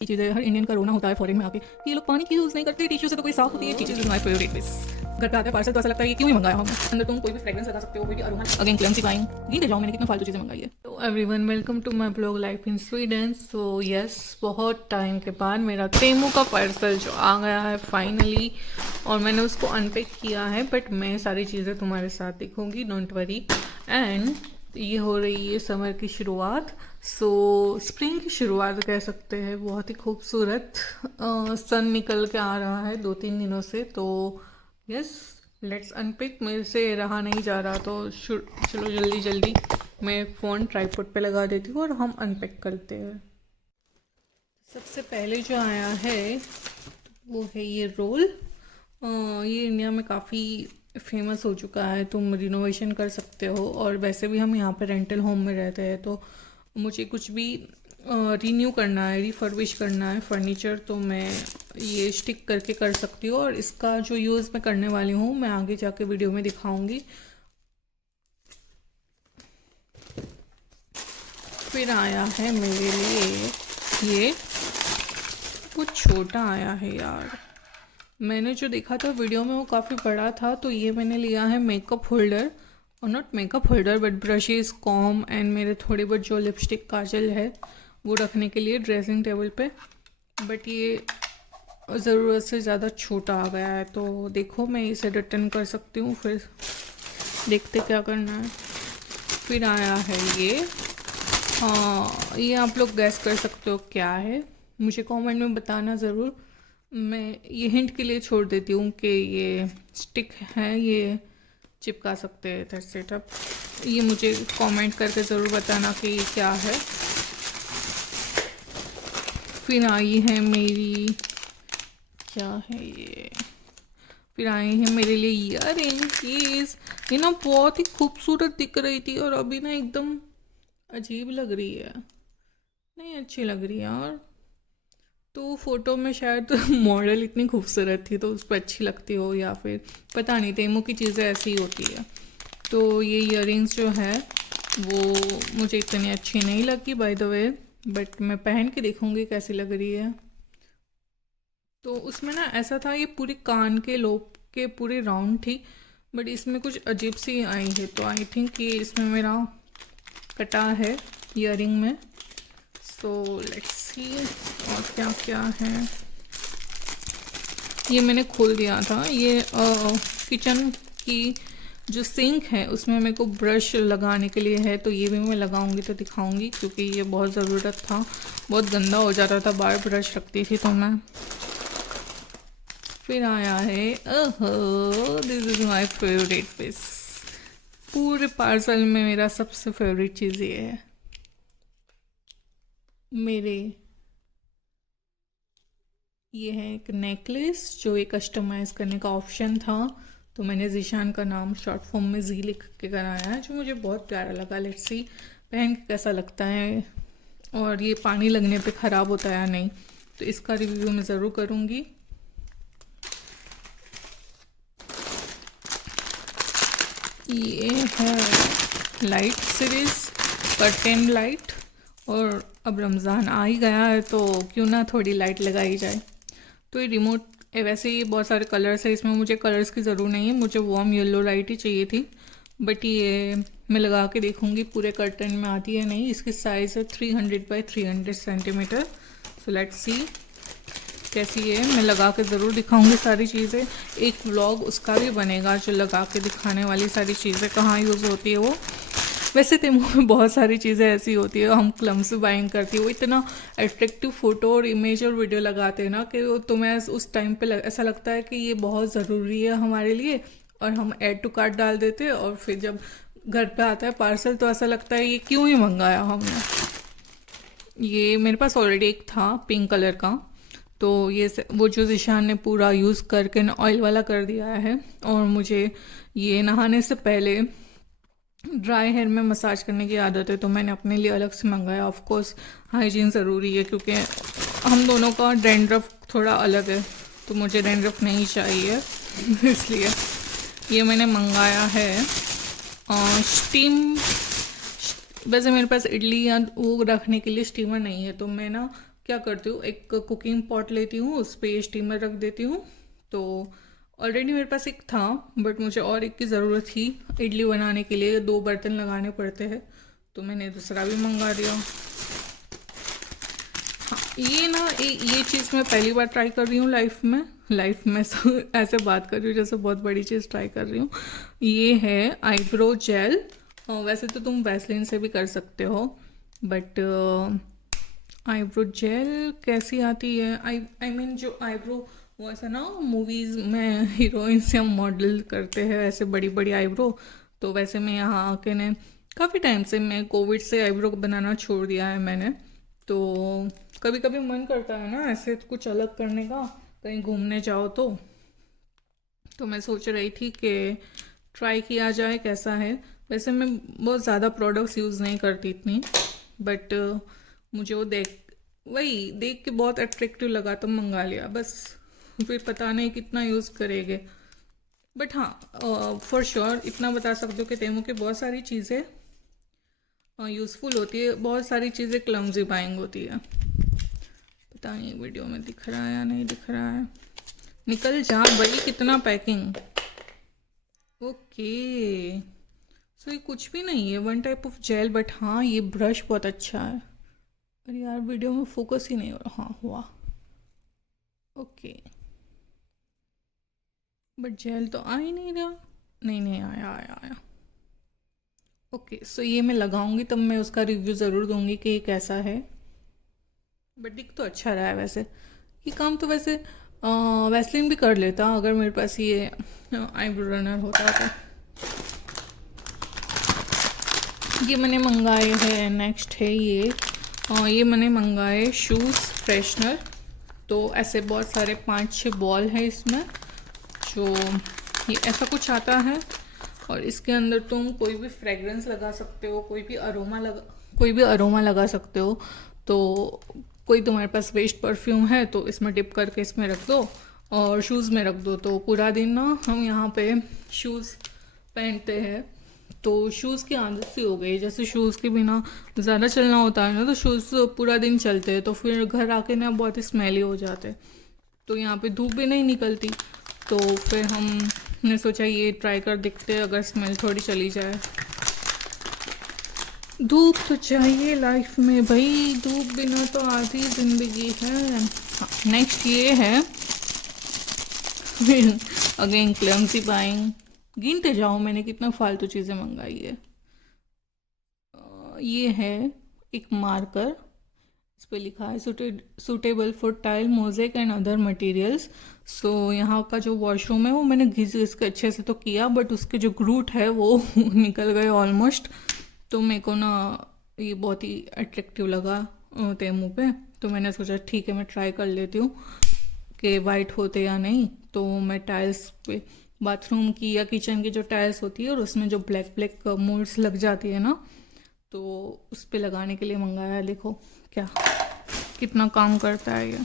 ये चीज़ें हर इंडियन का रोना होता है फॉरेन में आके कि ये लोग पानी की यूज़ नहीं करते, टिश्यू से तो कोई साफ होती है। Tissue is my favourite piece. घर पे आता है पार्सल तो ऐसा लगता है ये क्यों ही मंगाया हमने। अंदर तुम कोई भी फ्रेग्रेंस लगा सकते हो, कोई भी अरोमा, अगेन क्लेंसिफाइंग। ये ले जाओ, मैंने कितना फालतू चीज़ें मंगाई है। तो everyone, welcome to my blog life in Sweden. So yes, बहुत टाइम के बाद मेरा तेमू का पार्सल जो आ गया है फाइनली, और मैंने उसको अनपैक किया है। बट मैं सारी चीज़ें तुम्हारे साथ दिखूंगी, डोंट वरी। एंड ये हो रही है समर की शुरुआत, सो स्प्रिंग की शुरुआत कह सकते हैं। बहुत ही खूबसूरत सन निकल के आ रहा है 2-3 दिनों से। तो यस, लेट्स अनपिक। मेरे से रहा नहीं जा रहा, तो चलो जल्दी जल्दी मैं फ़ोन ट्राइपॉड पे लगा देती हूँ और हम अनपैक करते हैं। सबसे पहले जो आया है वो है ये रोल। ये इंडिया में काफ़ी फेमस हो चुका है, तुम रिनोवेशन कर सकते हो। और वैसे भी हम यहाँ पे रेंटल होम में रहते हैं, तो मुझे कुछ भी रीन्यू करना है, रिफर्बिश करना है फर्नीचर, तो मैं ये स्टिक करके कर सकती हूँ। और इसका जो यूज़ मैं करने वाली हूँ मैं आगे जाके वीडियो में दिखाऊंगी। फिर आया है मेरे लिए ये, कुछ छोटा आया है यार। मैंने जो देखा था वीडियो में वो काफ़ी बड़ा था, तो ये मैंने लिया है मेकअप होल्डर, और not makeup holder but brushes, com and मेरे थोड़े बहुत जो लिपस्टिक काजल है वो रखने के लिए ड्रेसिंग टेबल पे। बट ये ज़रूरत से ज़्यादा छोटा आ गया है, तो देखो मैं इसे रिटर्न कर सकती हूँ, फिर देखते क्या करना है। फिर आया है ये, हाँ ये आप लोग गैस कर सकते हो क्या है, मुझे कमेंट में बताना ज़रूर। मैं ये हिंट के लिए छोड़ देती हूँ कि ये स्टिक है, ये चिपका सकते हैं इधर सेटअप। ये मुझे कमेंट करके ज़रूर बताना कि ये क्या है। फिर आई है मेरी, क्या है ये, फिर आई है मेरे लिए ईयररिंग्स। ये ना बहुत ही खूबसूरत दिख रही थी और अभी ना एकदम अजीब लग रही है, नहीं अच्छी लग रही है यार। तो फोटो में शायद मॉडल इतनी खूबसूरत थी तो उस पर अच्छी लगती हो, या फिर पता नहीं, तेमू की चीज़ें ऐसी ही होती है। तो ये ईयररिंग्स जो है वो मुझे इतनी अच्छी नहीं लगी बाय द वे, बट मैं पहन के देखूँगी कैसी लग रही है। तो उसमें ना ऐसा था, ये पूरी कान के लोब के पूरे राउंड थी, बट इसमें कुछ अजीब सी आई है। तो आई थिंक ये इसमें मेरा कटा है ईयरिंग में। सो लेट्स सी और क्या क्या है। ये मैंने खोल दिया था। ये किचन की जो सिंक है उसमें मेरे को ब्रश लगाने के लिए है, तो ये भी मैं लगाऊंगी तो दिखाऊंगी, क्योंकि ये बहुत ज़रूरत था, बहुत गंदा हो जाता था बार ब्रश रखती थी तो मैं। फिर आया है, ओहो this is my favourite piece. पूरे पार्सल में मेरा सबसे फेवरेट चीज़ ये है। मेरे ये है एक नेकलेस, जो ये कस्टमाइज़ करने का ऑप्शन था, तो मैंने जीशान का नाम शॉर्ट फॉर्म में जी लिख के कराया है, जो मुझे बहुत प्यारा लगा। लेट्स सी पहन के कैसा लगता है, और ये पानी लगने पे ख़राब होता है या नहीं, तो इसका रिव्यू मैं ज़रूर करूँगी। ये है लाइट सीरीज़, कर्टेन लाइट, और अब रमज़ान आ ही गया है तो क्यों ना थोड़ी लाइट लगाई जाए। तो ये रिमोट, वैसे ये बहुत सारे कलर्स है, इसमें मुझे कलर्स की ज़रूरत नहीं है, मुझे वार्म येलो लाइट ही चाहिए थी। बट ये मैं लगा के देखूँगी पूरे कर्टन में आती है नहीं। इसकी साइज़ है 300 by 300 centimetre. So let's see कैसी है, मैं लगा के ज़रूर दिखाऊंगी सारी चीज़ें। एक व्लॉग उसका भी बनेगा जो लगा के दिखाने वाली सारी चीज़ें कहाँ यूज़ होती है वो। वैसे तेमू में बहुत सारी चीज़ें ऐसी होती है, हम क्लम से बाइंग करती है, वो इतना अट्रैक्टिव फ़ोटो और इमेज और वीडियो लगाते हैं ना कि वो तुम्हें उस टाइम पे ऐसा लगता है कि ये बहुत ज़रूरी है हमारे लिए, और हम ऐड टू कार्ट डाल देते हैं, और फिर जब घर पे आता है पार्सल तो ऐसा लगता है ये क्यों ही मंगाया हमने। ये मेरे पास ऑलरेडी एक था पिंक कलर का, तो ये वो जो जिशान ने पूरा यूज़ करके ना ऑयल वाला कर दिया है। और मुझे ये नहाने से पहले ड्राई हेयर में मसाज करने की आदत है, तो मैंने अपने लिए अलग से मंगाया। ऑफ कोर्स हाइजीन ज़रूरी है, क्योंकि हम दोनों का डैंड्रफ थोड़ा अलग है, तो मुझे डैंड्रफ नहीं चाहिए इसलिए ये मैंने मंगाया है। स्टीम, वैसे मेरे पास इडली या वो रखने के लिए स्टीमर नहीं है, तो मैं ना क्या करती हूँ, एक कुकिंग पॉट लेती हूँ, उस पर स्टीमर रख देती हूँ। तो ऑलरेडी मेरे पास एक था, बट मुझे और एक की ज़रूरत थी इडली बनाने के लिए, 2 बर्तन लगाने पड़ते हैं, तो मैंने दूसरा भी मंगा दिया। हाँ, ये ना ये चीज़ मैं पहली बार ट्राई कर रही हूँ लाइफ में ऐसे बात कर रही हूँ जैसे बहुत बड़ी चीज़ ट्राई कर रही हूँ। ये है आईब्रो जेल। वैसे तो तुम वैसलीन से भी कर सकते हो, बट आईब्रो जेल कैसी आती है, आई मीन जो आईब्रो वो ऐसा ना मूवीज़ में हीरोइंस या मॉडल करते हैं ऐसे बड़ी बड़ी आईब्रो, तो वैसे मैं यहाँ आके ने काफ़ी टाइम से, मैं कोविड से आईब्रो बनाना छोड़ दिया है मैंने। तो कभी कभी मन करता है ना ऐसे कुछ अलग करने का, कहीं घूमने जाओ तो मैं सोच रही थी कि ट्राई किया जाए कैसा है। वैसे मैं बहुत ज़्यादा प्रोडक्ट्स यूज़ नहीं करती इतनी, बट मुझे वो वही देख के बहुत अट्रैक्टिव लगा तो मंगा लिया बस। फिर पता नहीं कितना यूज़ करेंगे, बट हाँ फॉर श्योर इतना बता सकते हो कि तेमू की बहुत सारी चीज़ें यूज़फुल होती है, बहुत सारी चीज़ें क्लमजी बाइंग होती है। पता नहीं वीडियो में दिख रहा है या नहीं दिख रहा है। निकल जा भाई, कितना पैकिंग। ओके सो ये कुछ भी नहीं है, one type of gel, but हाँ ये ब्रश बहुत अच्छा है। अरे यार वीडियो में फोकस ही नहीं हो रहा। हाँ हुआ, ओके बट जेल तो आ ही नहीं रहा। नहीं आया। ओके सो ये मैं लगाऊंगी तब मैं उसका रिव्यू ज़रूर दूंगी कि ये कैसा है, बट दिख तो अच्छा रहा है। वैसे ये काम तो वैसे वैसलीन भी कर लेता अगर मेरे पास ये आईब्रो रनर होता तो। ये मैंने मंगाए हैं, नेक्स्ट है ये मैंने मंगाए शूज़ फ्रेशनर। तो ऐसे बहुत सारे 5-6 बॉल है इसमें, जो ये ऐसा कुछ आता है, और इसके अंदर तुम कोई भी फ्रेगरेंस लगा सकते हो, कोई भी अरोमा लगा सकते हो। तो कोई तुम्हारे पास वेस्ट परफ्यूम है तो इसमें डिप करके इसमें रख दो और शूज़ में रख दो, तो पूरा दिन ना हम यहाँ पे शूज़ पहनते हैं तो शूज़ की आदत सी हो गई। जैसे शूज़ के बिना ज़्यादा चलना होता है ना, तो शूज़ पूरा दिन चलते हैं तो फिर घर आके ना बहुत ही स्मेली हो जाते, तो यहाँ पे धूप भी नहीं निकलती। तो फिर हमने सोचा ये ट्राई कर देखते हैं, अगर स्मेल थोड़ी चली जाए। धूप तो चाहिए लाइफ में भाई, धूप बिना तो आधी ज़िंदगी है। हाँ नेक्स्ट ये है अगेन क्लमसी बाइंग। गिनते जाओ मैंने कितना फालतू चीज़ें मंगाई है। ये है एक मार्कर, इस पे लिखा है suitable for tile mosaic and other materials. So यहाँ का जो वॉशरूम है वो मैंने घिस के अच्छे से तो किया, बट उसके जो ग्रूट है वो निकल गए ऑलमोस्ट। तो मेरे को ना ये बहुत ही अट्रैक्टिव लगा तेमू पे, तो मैंने सोचा ठीक है मैं ट्राई कर लेती हूँ कि वाइट होते या नहीं। तो मैं टाइल्स पे, बाथरूम की या किचन की जो टाइल्स होती है और उसमें जो ब्लैक ब्लैक मोल्ड्स लग जाती है ना, तो उस पे लगाने के लिए मंगाया। देखो क्या कितना काम करता है ये।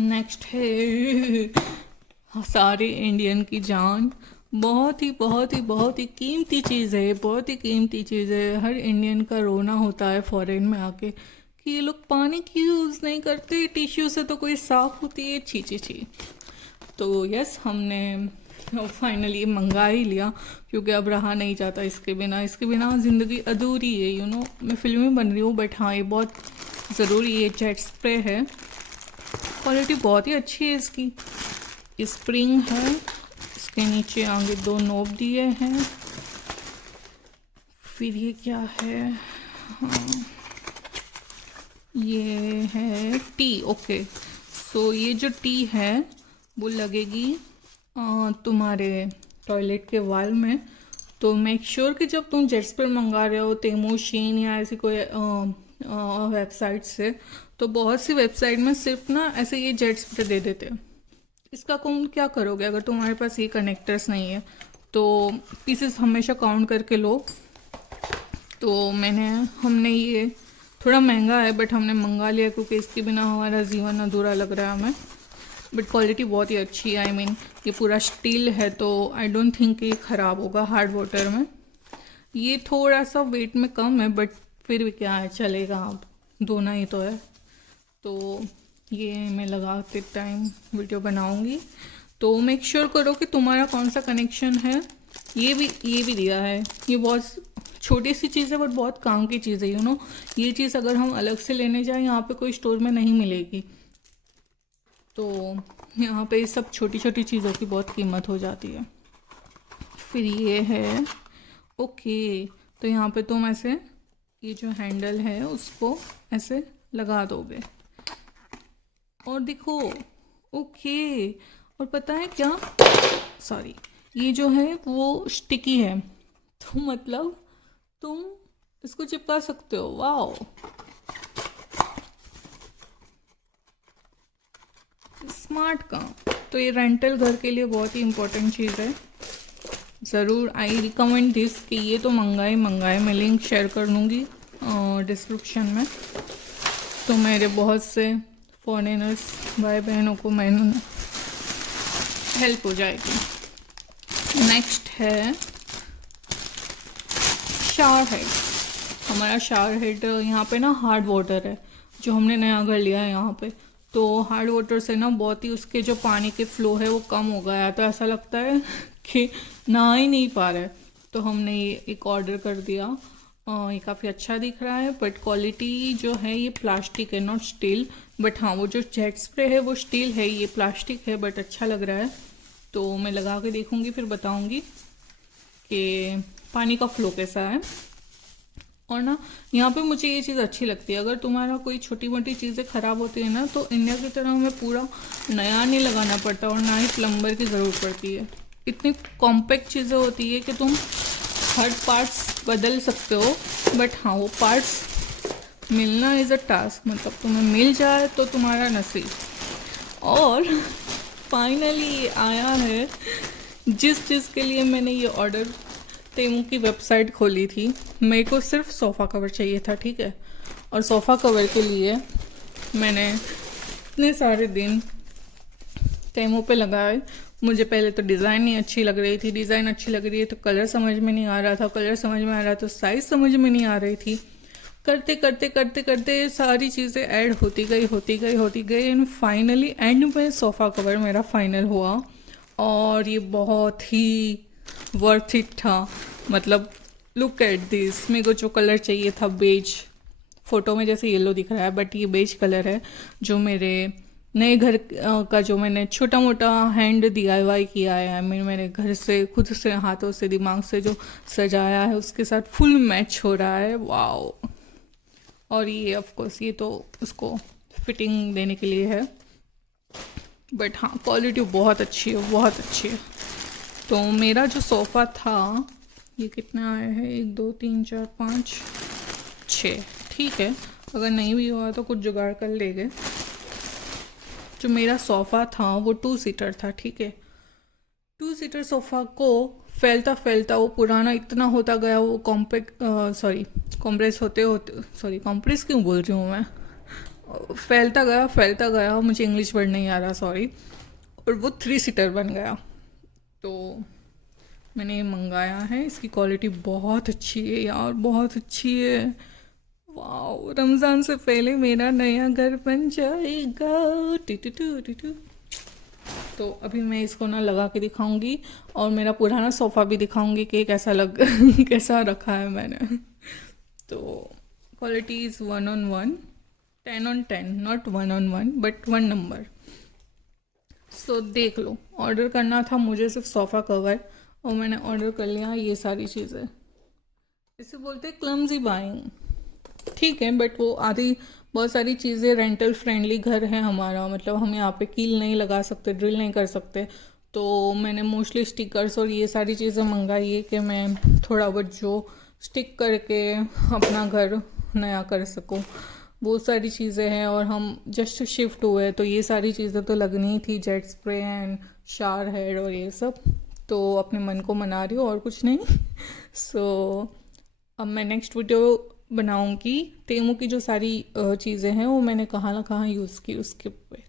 नेक्स्ट है सारे इंडियन की जान, बहुत ही कीमती चीज़ है, बहुत ही कीमती चीज़ है। हर इंडियन का रोना होता है फॉरेन में आके कि ये लोग पानी की यूज़ नहीं करते, टिश्यू से तो कोई साफ होती है, छी। तो यस हमने फाइनली मंगा ही लिया, क्योंकि अब रहा नहीं जाता इसके बिना ज़िंदगी अधूरी है। यू नो मैं फिल्में बन रही हूँ, बट हाँ ये बहुत ज़रूरी है। जेट स्प्रे है, क्वालिटी बहुत ही अच्छी है इसकी। स्प्रिंग है, इसके नीचे आगे 2 नोब दिए हैं। फिर ये क्या है, हाँ ये है टी। ओके सो ये जो टी है वो लगेगी तुम्हारे टॉयलेट के वाल में। तो मेक श्योर कि जब तुम जेट स्प्रे मंगा रहे हो तेमू, शीन या ऐसी कोई वेबसाइट से, तो बहुत सी वेबसाइट में सिर्फ ना ऐसे ये जेट स्प्रे दे देते हैं। इसका तुम क्या करोगे अगर तुम्हारे पास ये कनेक्टर्स नहीं है, तो पीसेस हमेशा काउंट करके लो। तो हमने ये थोड़ा महंगा है बट हमने मंगा लिया, क्योंकि इसके बिना हमारा जीवन अधूरा लग रहा है हमें। बट क्वालिटी बहुत ही अच्छी है, आई मीन ये पूरा स्टील है तो आई डोंट थिंक ये ख़राब होगा हार्ड वाटर में। ये थोड़ा सा वेट में कम है, बट फिर भी क्या है, चलेगा। अब धोना ही तो है। तो ये मैं लगाते टाइम वीडियो बनाऊंगी, तो मेक श्योर करो कि तुम्हारा कौन सा कनेक्शन है। ये भी दिया है, ये बहुत छोटी सी चीज़ है बट बहुत काम की चीज़ है, यू नो। ये चीज़ अगर हम अलग से लेने जाएं यहाँ पे कोई स्टोर में नहीं मिलेगी, तो यहाँ पे सब छोटी छोटी चीज़ों की बहुत कीमत हो जाती है। फिर ये है, ओके, तो यहाँ पे तुम ऐसे ये जो हैंडल है उसको ऐसे लगा दोगे और देखो, ओके। और पता है क्या, सॉरी, ये जो है वो स्टिकी है, तो मतलब तुम इसको चिपका सकते हो। वाओ, स्मार्ट काम। तो ये रेंटल घर के लिए बहुत ही इम्पोर्टेंट चीज़ है। ज़रूर आई रिकमेंड दिस कि ये तो मंगाए मैं लिंक शेयर कर दूँगी डिस्क्रिप्शन में। तो मेरे बहुत से फॉरेनर्स भाई बहनों को मैंने हेल्प हो जाएगी। नेक्स्ट है शावर हेड। हमारा शावर हेड यहाँ पे ना हार्ड वाटर है, जो हमने नया घर लिया है यहाँ पे। तो हार्ड वाटर से ना बहुत ही उसके जो पानी के फ्लो है वो कम हो गया है, तो ऐसा लगता है कि नहा ही नहीं पा रहा है। तो हमने ये एक ऑर्डर कर दिया। ये काफ़ी अच्छा दिख रहा है, बट क्वालिटी जो है ये प्लास्टिक है, नॉट स्टील। बट हाँ, वो जो जेट स्प्रे है वो स्टील है, ये प्लास्टिक है, बट अच्छा लग रहा है। तो मैं लगा के देखूँगी, फिर बताऊँगी कि पानी का फ्लो कैसा है। और ना यहाँ पे मुझे ये चीज़ अच्छी लगती है, अगर तुम्हारा कोई छोटी मोटी चीज़ें ख़राब होती है ना, तो इंडिया की तरह हमें पूरा नया नहीं लगाना पड़ता और ना ही प्लम्बर की ज़रूरत पड़ती है। इतनी कॉम्पैक्ट चीज़ें होती है कि तुम हर पार्ट्स बदल सकते हो। बट हाँ, वो पार्ट्स मिलना इज़ अ टास्क, मतलब तुम्हें मिल जाए तो तुम्हारा नसीब। और फाइनली आया है जिस चीज़ के लिए मैंने ये ऑर्डर तेमू की वेबसाइट खोली थी। मेरे को सिर्फ सोफ़ा कवर चाहिए था, ठीक है। और सोफ़ा कवर के लिए मैंने इतने सारे दिन तेमू पे लगाए। मुझे पहले तो डिज़ाइन नहीं अच्छी लग रही थी, डिज़ाइन अच्छी लग रही है तो कलर समझ में नहीं आ रहा था, कलर समझ में आ रहा तो साइज़ समझ में नहीं आ रही थी। करते करते करते करते सारी चीज़ें ऐड होती गई एंड फाइनली एंड में सोफ़ा कवर मेरा फाइनल हुआ। और ये बहुत ही वर्थ इट था। मतलब लुक एट दिस, मेरे को जो कलर चाहिए था बेज, फ़ोटो में जैसे येलो दिख रहा है बट ये बेज कलर है, जो मेरे नए घर का जो मैंने छोटा मोटा हैंड DIY किया है, मेरे घर से खुद से हाथों से दिमाग से जो सजाया है उसके साथ फुल मैच हो रहा है। वाओ। और ये ऑफ कोर्स ये तो उसको फिटिंग देने के लिए है, बट हाँ क्वालिटी बहुत अच्छी है, बहुत अच्छी है। तो मेरा जो सोफ़ा था ये कितना आया है, 1 2 3 4 5 6, ठीक है। अगर नहीं भी हुआ तो कुछ जुगाड़ कर लेंगे। जो मेरा सोफ़ा था वो 2 सीटर था, ठीक है। 2 सीटर सोफ़ा को फैलता फैलता वो पुराना इतना होता गया, वो कॉम्प्रेस क्यों बोल रही हूँ मैं, फैलता गया, मुझे इंग्लिश वर्ड नहीं आ रहा, सॉरी। और वो 3 सीटर बन गया। तो मैंने ये मंगाया है, इसकी क्वालिटी बहुत अच्छी है यार, बहुत अच्छी है। वाह, रमज़ान से पहले मेरा नया घर बन जाएगा। टू। तो अभी मैं इसको ना लगा के दिखाऊंगी और मेरा पुराना सोफ़ा भी दिखाऊंगी कि कैसा रखा है मैंने। तो quality is 1 on 1, 10 on 10, not 1 on 1 but 1 number. So देख लो, ऑर्डर करना था मुझे सिर्फ सोफ़ा कवर और मैंने ऑर्डर कर लिया ये सारी चीज़ें। इसे बोलते हैं क्लमजी बाइंग, ठीक है। बट वो बहुत सारी चीज़ें रेंटल फ्रेंडली घर है हमारा, मतलब हम यहाँ पे कील नहीं लगा सकते, ड्रिल नहीं कर सकते। तो मैंने मोस्टली स्टिकर्स और ये सारी चीज़ें मंगाई है कि मैं थोड़ा बहुत जो स्टिक करके अपना घर नया कर सकूँ, बहुत सारी चीज़ें हैं। और हम जस्ट शिफ्ट हुए तो ये सारी चीज़ें तो लगनी ही थी, jet spray and shower head और ये सब। तो अपने मन को मना रही हूँ और कुछ नहीं। सो अब मैं नेक्स्ट वीडियो बनाऊंगी तेमू की जो सारी चीज़ें हैं वो मैंने कहाँ ना कहाँ यूज़ की उसके पे।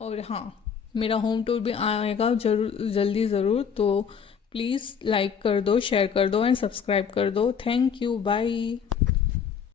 और हाँ, मेरा होम टूर भी आएगा जल्दी ज़रूर। तो प्लीज़ लाइक कर दो, शेयर कर दो एंड सब्सक्राइब कर दो। Thank you, bye.